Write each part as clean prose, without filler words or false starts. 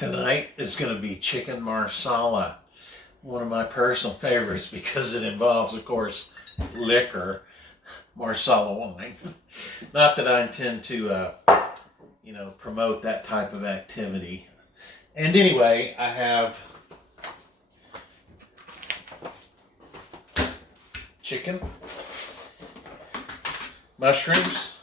Tonight is going to be chicken marsala, one of my personal favorites because it involves, of course, liquor, marsala wine. Not that I intend to, promote that type of activity. And anyway, I have chicken, mushrooms,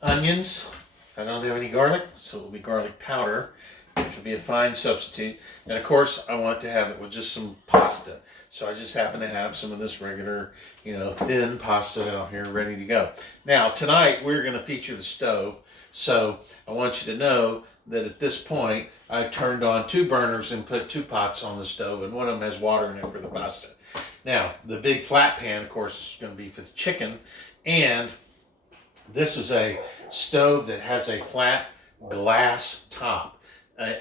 onions. I don't have any garlic, so it will be garlic powder, which will be a fine substitute. And of course, I want to have it with just some pasta. So I just happen to have some of this regular, thin pasta out here ready to go. Now, tonight we're going to feature the stove. So I want you to know that at this point, I've turned on 2 burners and put 2 pots on the stove, and one of them has water in it for the pasta. Now, the big flat pan, of course, is going to be for the chicken, and this is a stove that has a flat glass top.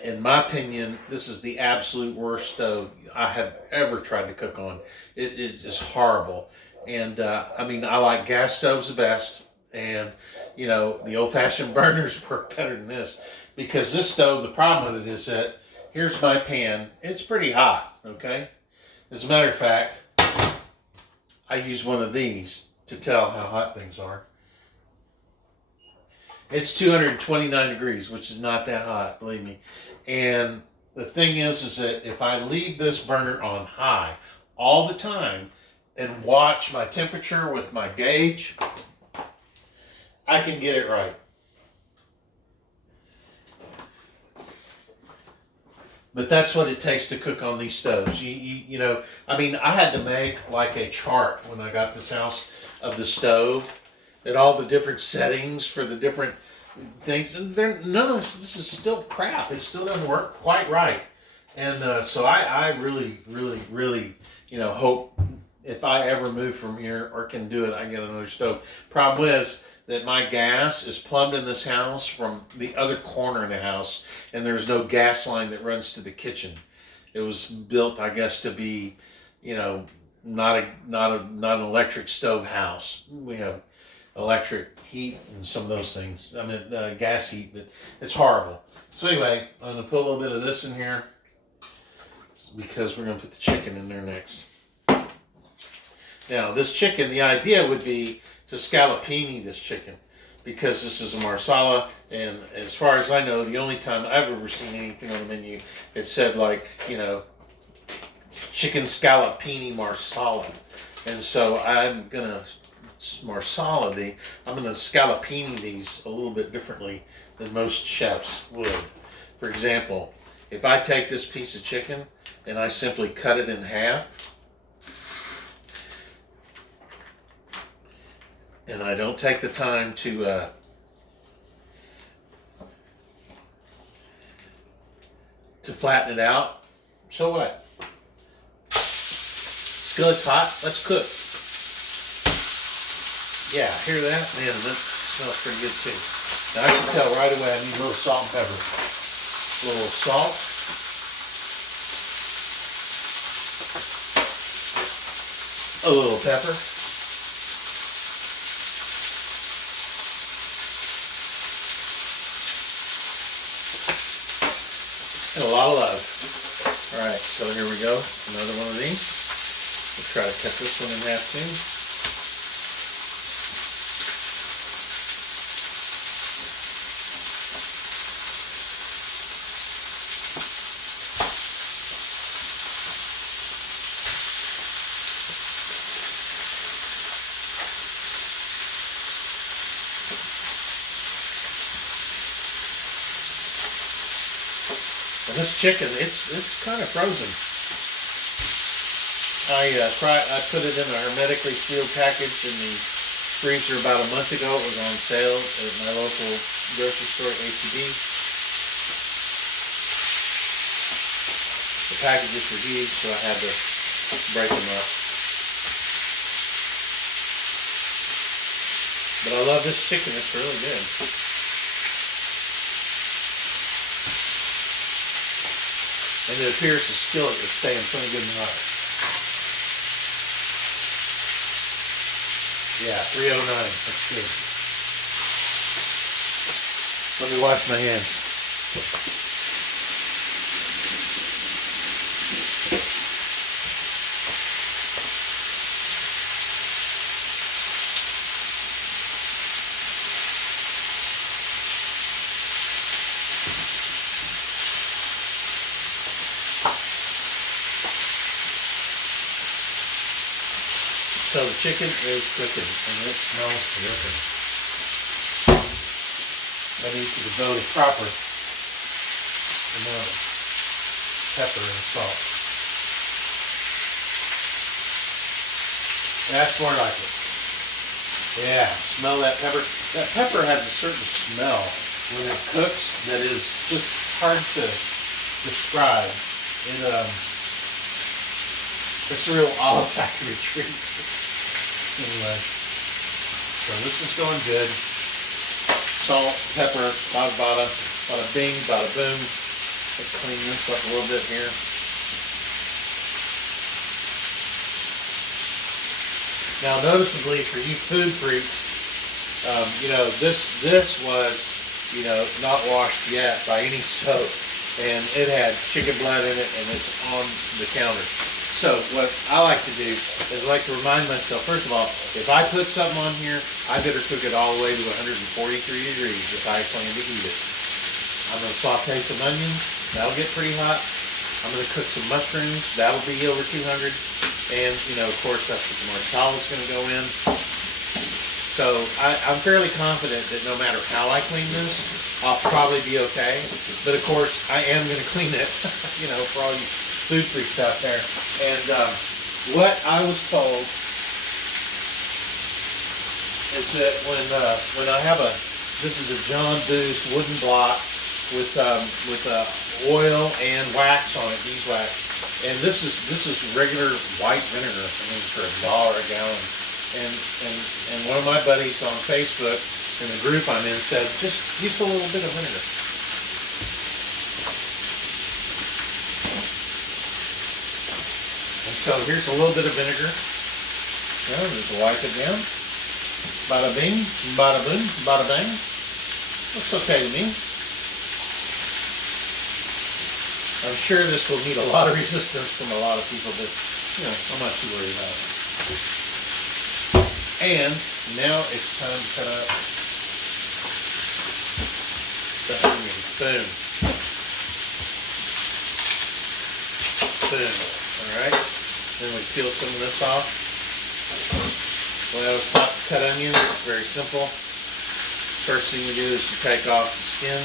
In my opinion, this is the absolute worst stove I have ever tried to cook on. It is horrible. And I like gas stoves the best. And, the old-fashioned burners work better than this. Because this stove, the problem with it is that, here's my pan. It's pretty hot, okay? As a matter of fact, I use one of these to tell how hot things are. It's 229 degrees, which is not that hot, believe me. And the thing is that if I leave this burner on high all the time and watch my temperature with my gauge, I can get it right. But that's what it takes to cook on these stoves. I had to make like a chart when I got this house of the stove and all the different settings for the different things. And none of this is still crap. It still doesn't work quite right. And so I really, really, really, hope if I ever move from here or can do it, I get another stove. Problem is that my gas is plumbed in this house from the other corner of the house, and there's no gas line that runs to the kitchen. It was built, I guess, to be, not an electric stove house. We have electric heat and some of those things. Gas heat, but it's horrible. So anyway, I'm going to put a little bit of this in here because we're going to put the chicken in there next. Now, this chicken, the idea would be to scallopini this chicken because this is a marsala, and as far as I know, the only time I've ever seen anything on the menu, it said chicken scallopini marsala. And so I'm going to I'm going to scallopini these a little bit differently than most chefs would. For example, if I take this piece of chicken and I simply cut it in half, and I don't take the time to flatten it out, so what? Skillet's hot, let's cook. Yeah, hear that? Man, that smells pretty good too. Now I can tell right away I need a little salt and pepper. A little salt. A little pepper. And a lot of love. Alright, so here we go. Another one of these. We'll try to cut this one in half too. This chicken, it's kind of frozen. I put it in a hermetically sealed package in the freezer about a month ago. It was on sale at my local grocery store, H-E-B. The packages were huge, so I had to break them up. But I love this chicken. It's really good. And it appears the skillet is staying pretty good and hot. Yeah, 309. That's good. Let me wash my hands. So the chicken is cooking, and it smells terrific. I need to devote a proper amount of pepper and salt. That's more like it. Yeah, smell that pepper. That pepper has a certain smell when it cooks that is just hard to describe. It's a real olfactory treat. Anyway, so this is going good. Salt, pepper, bada bada, bada bing, bada boom. Let's clean this up a little bit here. Now, noticeably for you food freaks, this was, not washed yet by any soap, and it had chicken blood in it, and it's on the counter. So what I like to do is I like to remind myself, first of all, if I put something on here, I better cook it all the way to 143 degrees if I plan to eat it. I'm going to saute some onions. That'll get pretty hot. I'm going to cook some mushrooms. That'll be over 200. And, of course, that's what the marsala is going to go in. So I'm fairly confident that no matter how I clean this, I'll probably be okay. But, of course, I am going to clean it, for all you food freaks out there. And what I was told is that when I have this is a John Boos wooden block with oil and wax on it, beeswax. And this is regular white vinegar. I mean, for $1 a gallon. And one of my buddies on Facebook in the group I'm in said, just use a little bit of vinegar. And so here's a little bit of vinegar. Just wipe it down. Bada bing, bada boom, bada bang. Looks okay to me. I'm sure this will need a lot of resistance from a lot of people, but, I'm not too worried about it. And now it's time to cut up the onions. Boom. Boom. All right. Then we peel some of this off. When I was taught to cut onions, it's very simple. First thing you do is you take off the skin.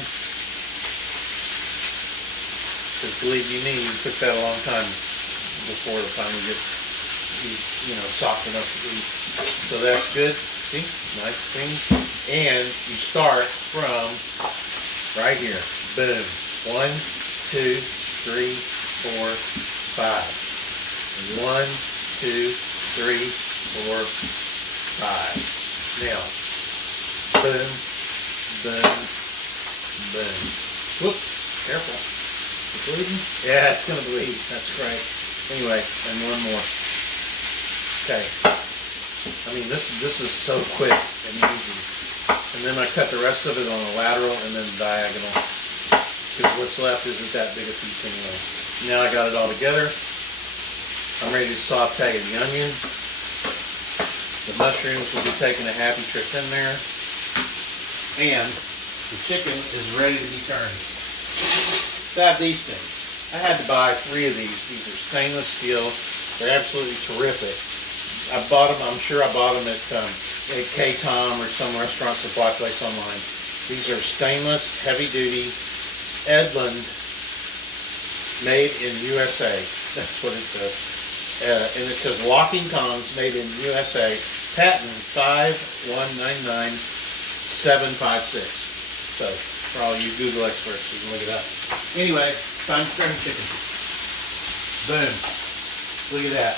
Because believe you me, you cook that a long time before it finally gets, soft enough to eat. So that's good. See, nice thing. And you start from right here. Boom. 1, 2, 3, 4, 5. 1, 2, 3, 4, 5. Now, boom, boom, boom. Whoop, careful. Bleeding? Yeah, it's going to bleed. That's right. Anyway, and one more. Okay. I mean, this is so quick and easy. And then I cut the rest of it on a lateral and then diagonal. Because what's left isn't that big a piece anyway. Now I got it all together. I'm ready to saute the onion. The mushrooms will be taking a happy trip in there. And the chicken is ready to be turned. So I have these things. I had to buy 3 of these. These are stainless steel. They're absolutely terrific. I bought them, I'm sure I bought them at K-Tom or some restaurant supply place online. These are stainless, heavy-duty, Edlund, made in USA. That's what it says. And it says locking tongs, made in USA, patent 5199756. So, for all you Google experts, you can look it up. Anyway, time to turn the chicken. Boom. Look at that.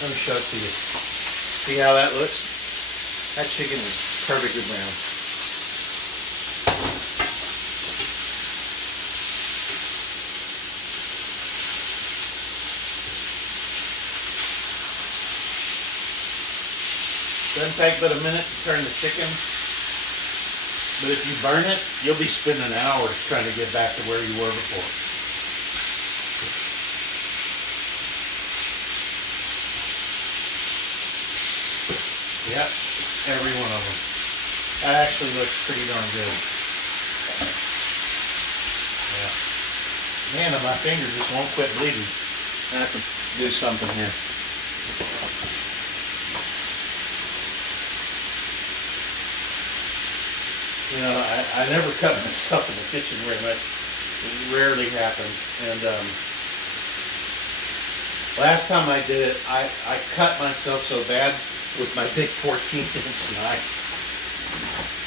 Let me show it to you. See how that looks? That chicken is perfectly brown. Doesn't take but a minute to turn the chicken. But if you burn it, you'll be spending hours trying to get back to where you were before. Yep, every one of them. That actually looks pretty darn good. Yeah. Man, my finger just won't quit bleeding. I have to do something here. You know, I never cut myself in the kitchen very much. It rarely happens. And last time I did it, I cut myself so bad with my big 14-inch knife.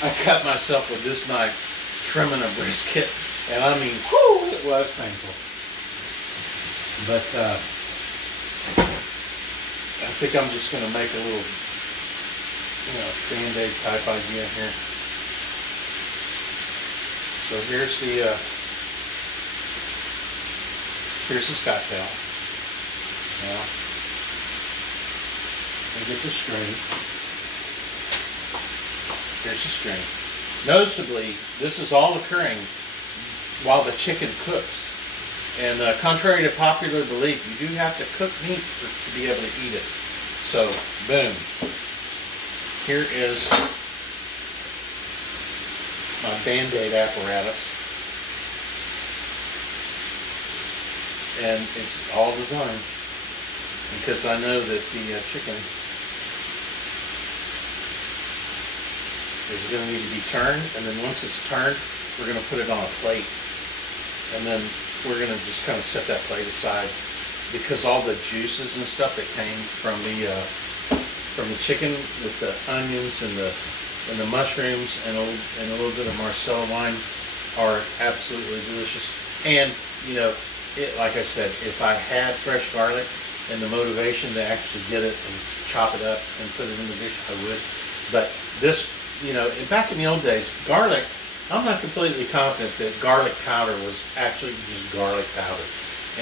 I cut myself with this knife trimming a brisket, and I mean, whoo, it was painful. But I think I'm just going to make a little, Band-Aid type idea here. So here's the Scott towel. Now, and get the string. Here's the string. Noticeably, this is all occurring while the chicken cooks. And contrary to popular belief, you do have to cook meat to be able to eat it. So, boom. Here is my Band-Aid apparatus. And it's all designed because I know that the chicken is going to need to be turned, and then once it's turned, we're going to put it on a plate, and then we're going to just kind of set that plate aside because all the juices and stuff that came from the chicken with the onions and the mushrooms and a little bit of Marcella wine are absolutely delicious. And like I said, if I had fresh garlic and the motivation to actually get it and chop it up and put it in the dish, I would. But this, back in the old days, garlic, I'm not completely confident that garlic powder was actually just garlic powder.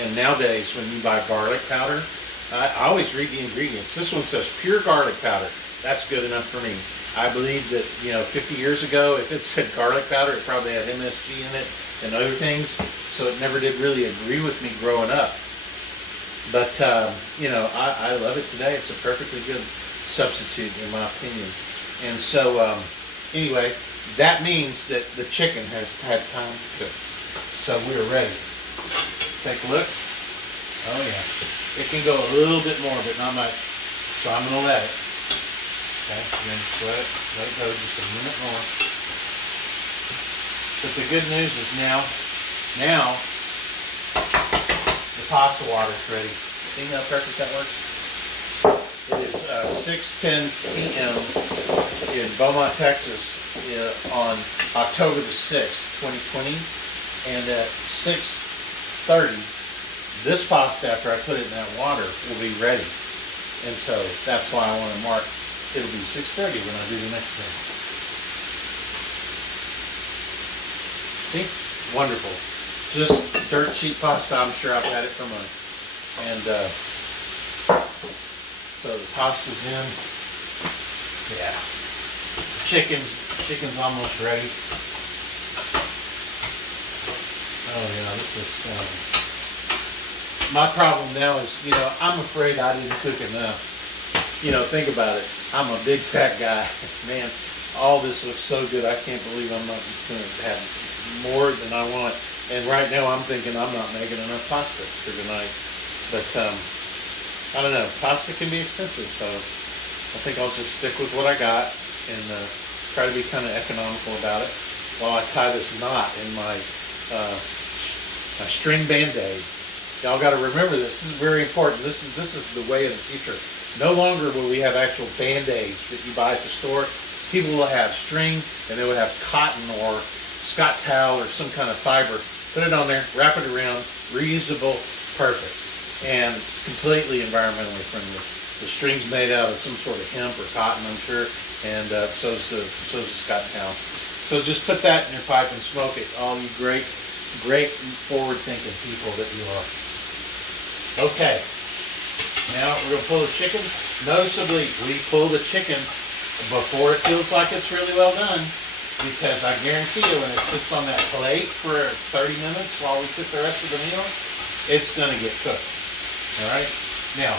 And nowadays, when you buy garlic powder, I always read the ingredients. This one says pure garlic powder. That's good enough for me. I believe that, 50 years ago, if it said garlic powder, it probably had MSG in it and other things. So it never did really agree with me growing up. But, I love it today. It's a perfectly good substitute, in my opinion. And so, anyway, that means that the chicken has had time to cook. So we're ready. Take a look. Oh yeah. It can go a little bit more, but not much. So I'm going to let it. Okay, and then let it go just a minute more. But the good news is now the pasta water is ready. See how perfect that works? It is 6:10 p.m. in Beaumont, Texas on October the 6th, 2020. And at 6:30, this pasta, after I put it in that water, will be ready. And so that's why I want to mark it'll be 6:30 when I do the next thing. See? Wonderful. Just dirt cheap pasta. I'm sure I've had it for months. And so the pasta's in. Yeah. Chicken's almost ready. Oh yeah, this is my problem now is, I'm afraid I didn't cook enough. Think about it. I'm a big fat guy. Man, all this looks so good. I can't believe I'm not just going to have more than I want. And right now I'm thinking I'm not making enough pasta for tonight. But I don't know. Pasta can be expensive, so I think I'll just stick with what I got and try to be kind of economical about it while I tie this knot in my string Band-Aid. Y'all got to remember this. This is very important. This is the way of the future. No longer will we have actual Band-Aids that you buy at the store. People will have string, and they will have cotton or Scott towel or some kind of fiber. Put it on there, wrap it around, reusable, perfect, and completely environmentally friendly. The string's made out of some sort of hemp or cotton, I'm sure, and so's the Scott towel. So just put that in your pipe and smoke it. All you great forward-thinking people that you are. Okay. Now we're going to pull the chicken. Noticeably, we pull the chicken before it feels like it's really well done, because I guarantee you when it sits on that plate for 30 minutes while we cook the rest of the meal, it's going to get cooked. All right? Now,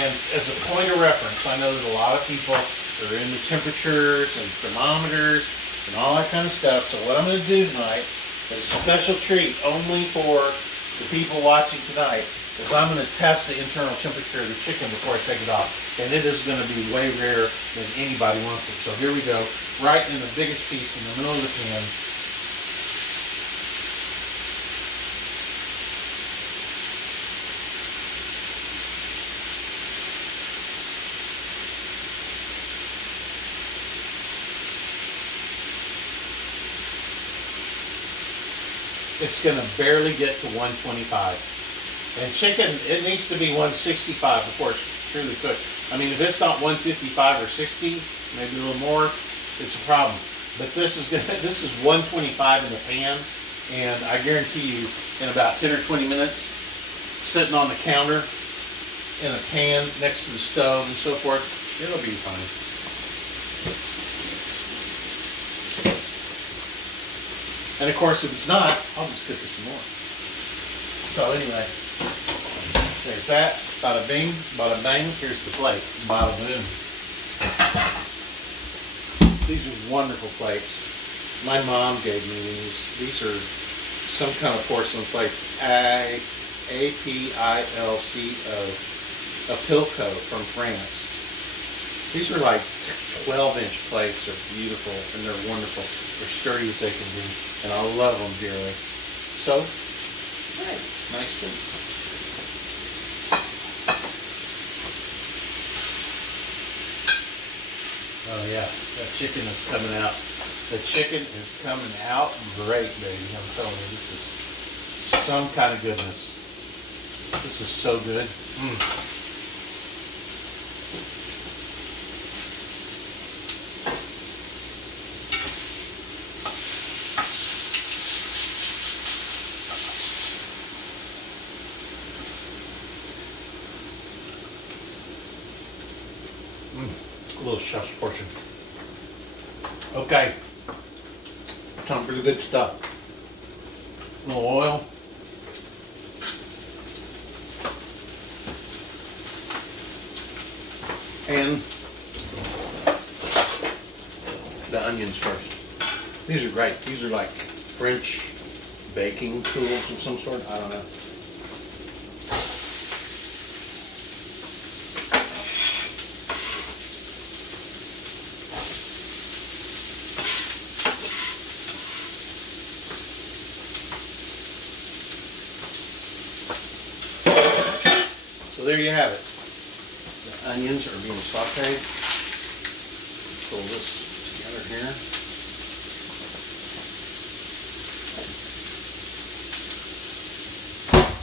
and as a point of reference, I know that a lot of people are into temperatures and thermometers and all that kind of stuff. So what I'm going to do tonight is a special treat only for the people watching tonight. is I'm going to test the internal temperature of the chicken before I take it off. And it is going to be way rarer than anybody wants it. So here we go, right in the biggest piece in the middle of the pan. It's going to barely get to 125. And chicken, it needs to be 165 before it's truly cooked. I mean, if it's not 155 or 60, maybe a little more, it's a problem. But this is 125 in the pan, and I guarantee you, in about 10 or 20 minutes, sitting on the counter in a pan next to the stove and so forth, it'll be fine. And of course, if it's not, I'll just cook it some more. So anyway, there's that. Bada bing, bada bang. Here's the plate. Bada boom. These are wonderful plates. My mom gave me these. These are some kind of porcelain plates. A-P-I-L-C-O. Apilco from France. These are like 12-inch plates. They're beautiful and they're wonderful. They're sturdy as they can be, and I love them dearly. So, hey, nice thing. Oh yeah, that chicken is coming out. The chicken is coming out great, baby. I'm telling you, this is some kind of goodness. This is so good. A little chef's portion. Okay. Time for the good stuff. A little oil. And the onions first. These are great. These are like French baking tools of some sort. I don't know. So there you have it. The onions are being sauteed. Pull this together here.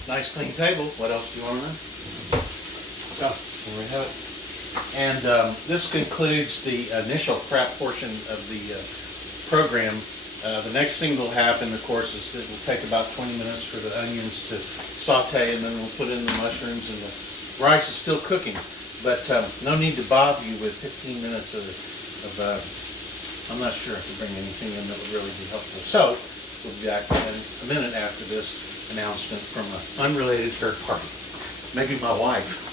Nice clean table. What else do you want to know? So there we have it. And this concludes the initial prep portion of the program. The next thing that will happen, of course, is it will take about 20 minutes for the onions to saute, and then we'll put in the mushrooms, and the rice is still cooking. But no need to bother you with 15 minutes of I'm not sure if to bring anything in that would really be helpful. So we'll be back in a minute after this announcement from an unrelated third party. Maybe my wife.